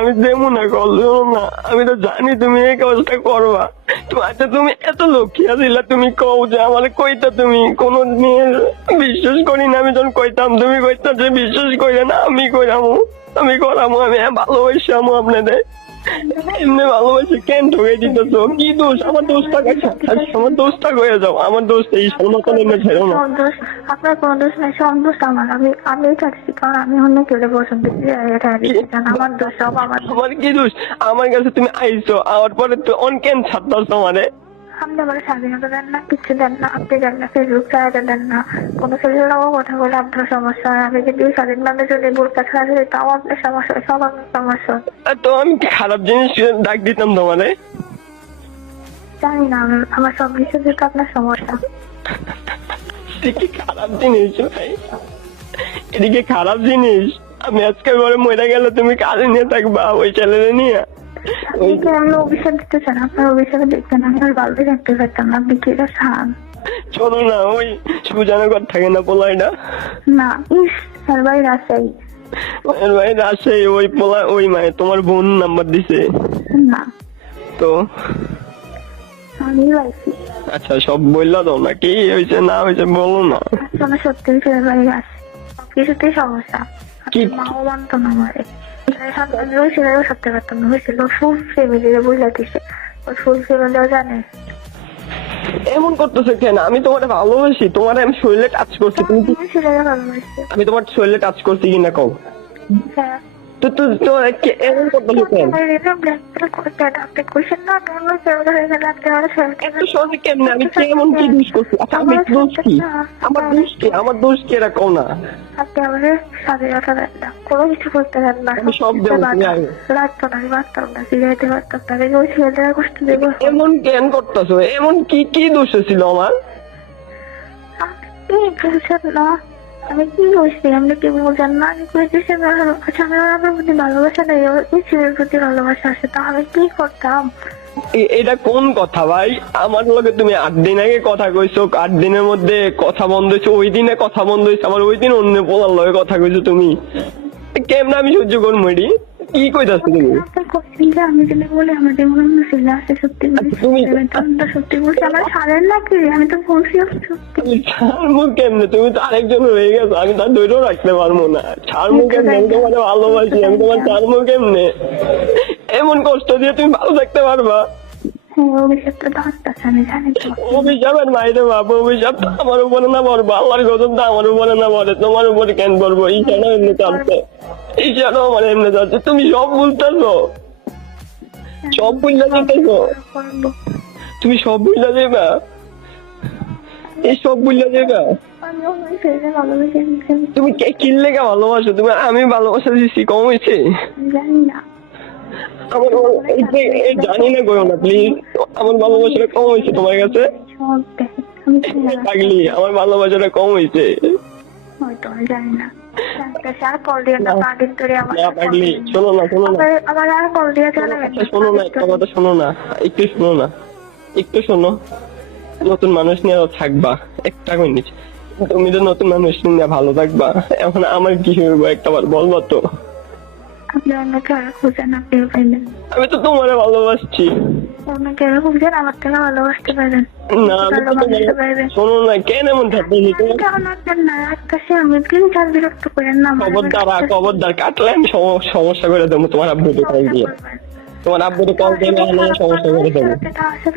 আমি দেবো না কল দেবো না। আমি তো জানি তুমি এই কাজটা করবা। তো আচ্ছা তুমি এত লক্ষ্মী আছিলা তুমি কও যে আমার কইতা তুমি। কোনো মেয়ের বিশ্বাস করি না, আমি যখন কইতাম, তুমি কইতা যে বিশ্বাস করি না, আমি কইরাম, আমি করামো, আমি ভালোবাসামু আপনাদের। এমনি ভালোবাসে কেন ঠকে দিতেছো? কি দোষ? আমার দোষটা আমার দোষটা হয়ে যাও। আমার দোষ এই সর্বতন এমনি ছেড়ো না। আপনার কোনো দোষ নাই সব দোষ আমার। আমি আমি থাকছি কারণ আমি অন্য কেউ পছন্দ আমার দোষ সব আমার। আমার কি দোষ? আমার কাছে তুমি আইছো আমার পরে তো অন কেন ছাড়তাছো আমারে। আপনি আমার স্বাধীনতা দেন না কিছু দেন না আপনি দেন না ফেসবুক চালাতে দেন না কোনো ছেলের লগেও কথা বলে আপনার সমস্যা হয় আমি যদি স্বাধীনভাবে যদি বোরকা ছাড়া দিই তাও আপনার সমস্যা সব আপনার সমস্যা তো আমি কি খারাপ জিনিস ডাক দিতাম তোমারে? জানি না আমার সব কিছু থেকে আপনার সমস্যা। এদিকে খারাপ জিনিস ভাই? এদিকে খারাপ জিনিস? আমি আজকে ঘরে মরে গেলে তুমি কাজে নিয়ে থাকবা ওই ছেলেরে নিয়ে? ওই আপনি কি আমি অভিশাপ দিতে চান আপনার অভিশাপে দেখবেন আমি আর থাকতে পারতাম না আপনি কি এটা চান চলো না ওই সুজানগর থাকে না পোলাইটা না? ইস স্যার ভাই রাজশাহী। মায়ের ভাই রাজশাহী ওই পোলা ওই মায়ে তোমার বোন নাম্বার দিছে। না। তো? আমি পাইছি আচ্ছা সব বললা দাও না কি হয়েছে না হয়েছে বলো না। আসলে সত্যি আছে সমস্যা। কি? মাও মানতো না আমারে। পারতাম না হয়েছিল ফুল ফ্যামিলিরে বুঝলা দিছে ওই ফুল ফ্যামিলিও জানে এমন করতেছে কেন? আমি তোমার ভালোবাসি তোমার আমি শরীরে টাচ করছি তুমি ভালোবাসছে আমি তোমার শরীরে টাচ করছি কিনা কও? হ্যাঁ। তো তো তো এমন করতেছে কেন আপনি কোশ্চেন না অন্য ফ্যামিলি গেলে আপনি আমার একটু সহজে কেমনে? আমি কেমন কি দোষ করছি? আচ্ছা আমি দোষ কি? আমার দোষ কি? আমার দোষ কি না? করতে এমন কেন করতেছো? এমন কি কি দোষ ছিল আমার? না। আমি কি করছি আমরা কি বুঝেন না আমি করেছি, সে আচ্ছা আমি আমার প্রতি ভালোবাসা নেই ওই ছেলের প্রতি ভালোবাসা আছে? তা আমি কি করতাম? এটা কোন কথা ভাই? আমার লোকে তুমি আট দিন আগে কথা কইছো, আট দিনের মধ্যে কথা বন্ধ হয়েছে, ওই দিনে কথা বন্ধ হয়েছে আমার ওই দিন অন্য পোলার লগে কথা কইছো তুমি। কেমন আমি সহ্য করব এটি? কি কইতাছো তুমি? আমি বলি আমার যেমন সত্যি আচ্ছা, তুমি- আমি তো আমি তো সত্যি বলছি আমার ছাড়েন নাকি? আমি তো বলছি তুমি ছাড়বো কেমনে? তুমি তো আরেকজন হয়ে গেছো আমি তার ধৈর্য রাখতে পারব না। ছাড়বো কেমনে? আমি তোমার ভালোবাসি আমি তোমার ছাড়বো কেমনে? এমন কষ্ট দিয়ে তুমি ভালো থাকতে পারবা? হ্যাঁ অভিশাপের মাইরে বাবু অভিশাপ আমার উপরে না পড়ব আল্লাহর গজব তো আমার উপরে না পড়ে তোমার উপরে কেন পড়ব? এই কেন এমনি চাচ্ছে এই কেন আমার এমনি চাচ্ছে তুমি সব বুঝতেছো সব বুঝলে যেতেছো তুমি সব বুঝলে যাবা এই সব বুঝলে জানি- তুমি কে কিনলে কে ভালোবাসো? তুমি আমি ভালোবাসা দিচ্ছি কম হয়েছে জানি না আমার এই জানি না গো না প্লিজ আমার ভালোবাসাটা কম হয়েছে তোমার কাছে? থাকলি আমার ভালোবাসাটা কম হয়েছে জানি না। একটা আর কল দিয়ে না। পাঁচ ধরে আমার পাগলি শোনো না শোনো না। আমার- আমার আর কল দিয়ে চলে শোনো না একটা কথা শোনো না। একটু শোনো না। একটু শোনো। নতুন মানুষ নিয়ে থাকবা। একটা মিনিট। তুমি তো নতুন মানুষ নিয়ে ভালো থাকবা। এখন আমার কি হইব একটা বার বলবা তো। আপনি অন্য কেউ খুঁজেন আপনি আমি তো তোমার ভালোবাসছি। অন্য খুঁজেন আমার থেকে ভালোবাসতে পারেন না আমি তো ভালোবাসতে তোমার পারবেন শোনো না কেন এমন থাকতেছি তোমার কেমন আছেন না আজকে আমি প্লিজ আর বিরক্ত করেন না খবরদার খবরদার কাটলে আমি সমস্যা করে দেবো তোমার আব্বুকে কল দিয়ে। তোমার আব্বুকে কল দিয়ে আমি সমস্যা করে দেবো।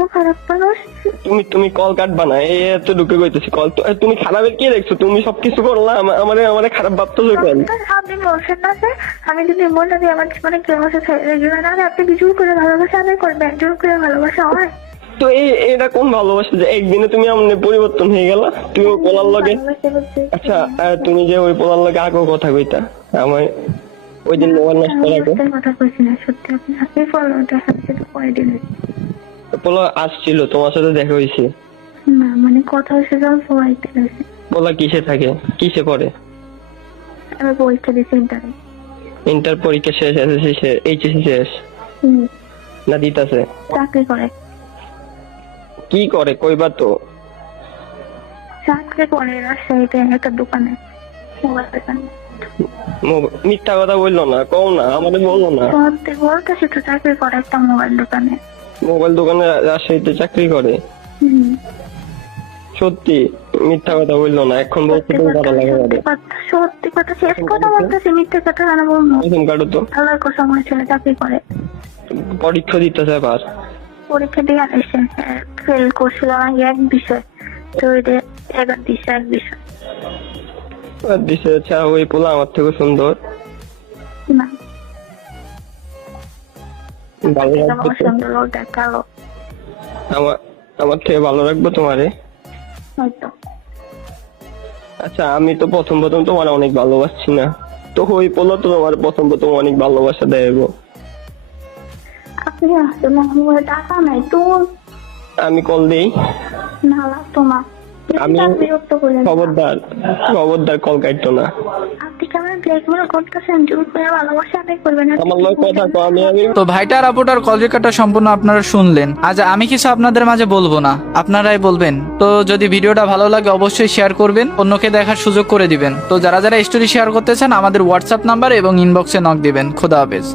খারাপ মানুষ। তুমি তুমি কল কাটবা না এই এত ঢুকে কইতেছি কল তুমি খারাপের কি দেখছ? তুমি সবকিছু করলা আমা- আমারে আমারে খারাপ ভাবতেছো কেন? আপনি বলছেন না যে আমি যদি বলে দিই আমার জীবনে কেউ আছে না আপনি জোর করে ভালোবাসা আদায় করবেন জোর করে ভালোবাসা হয়। তো এই এটা কোন ভালোবাসা যে একদিনে তুমি আমনে পরিবর্তন হয়ে গেলা? তুমি ওই পোলার লগে? আচ্ছা তুমি যে ওই পোলার লগে আগেও কথা কইতা আমার ওই দিন মোবাইল নষ্ট রাখো কথা কইছি না সত্যি আপনি আপনি ফলো তো পোলা আসছিল তোমার সাথে দেখা হয়েছে না মানে কথা হচ্ছে যখন ফোয়াইতে গেছে পোলা কিসে থাকে? কিসে পড়ে? আমি পরীক্ষা দিয়েছি ইন্টারে ইন্টার পরীক্ষা শেষ এসএসসি শেষ এইচএসসি শেষ। না দিতাছে? চাকরি করে। কি করে? কইবা তো? চাকরি করে রাজশাহীতে একটা দোকানে। মোবাইল দোকানে। মিথ্যা কথা বলল না কও না আমাদের বলল না। সত্যি বলতেছি তো চাকরি করে একটা মোবাইল দোকানে। মোবাইল দোকানে রাজশাহীতে চাকরি করে? সত্যি মিথ্যা কথা বলল না এখন বলতে তো ভালো লাগে সত্যি কথা শেষ কথা বলতেছি মিথ্যে কথা কেন বলব কাটো তো। আল্লাহর কসম ছেলে চাকরি করে। পরীক্ষা দিতেছে আবার। পরীক্ষা দিয়ে ফেল নাকি এক বিষয় তো ওইটা এবার দিছে এক বিষয়। দিছে আচ্ছা ওই পোলা আমার থেকে সুন্দর। না। ভালো আমার আমার থেকে ভালো রাখব তোমারে। হয়তো। আচ্ছা আমি তো প্রথম প্রথম তোমার অনেক ভালোবাসছি না। তো ওই পোলা তো তোমার প্রথম প্রথম অনেক ভালোবাসা দেব আপনি টাকা নাই তো আমি কল দেই। না লাগতো না আমি বিরক্ত খবরদার খবরদার কল কাটতো না। আপনি কেমন ব্ল্যাকমেল করতেছেন? জোর করে ভালোবাসা আদায় করবেন। আমার লোক কথা কো আমি আমি তো ভাইটার আপুটার কল রেকর্ডটা সম্পূর্ণ আপনারা শুনলেন। আজ আমি কিছু আপনাদের মাঝে বলব না। আপনারাই বলবেন। তো যদি ভিডিওটা ভালো লাগে অবশ্যই শেয়ার করবেন। অন্যকে দেখার সুযোগ করে দিবেন। তো যারা যারা স্টোরি শেয়ার করতে চান আমাদের হোয়াটসঅ্যাপ নাম্বার এবং ইনবক্সে নক দিবেন। খোদা হাফেজ।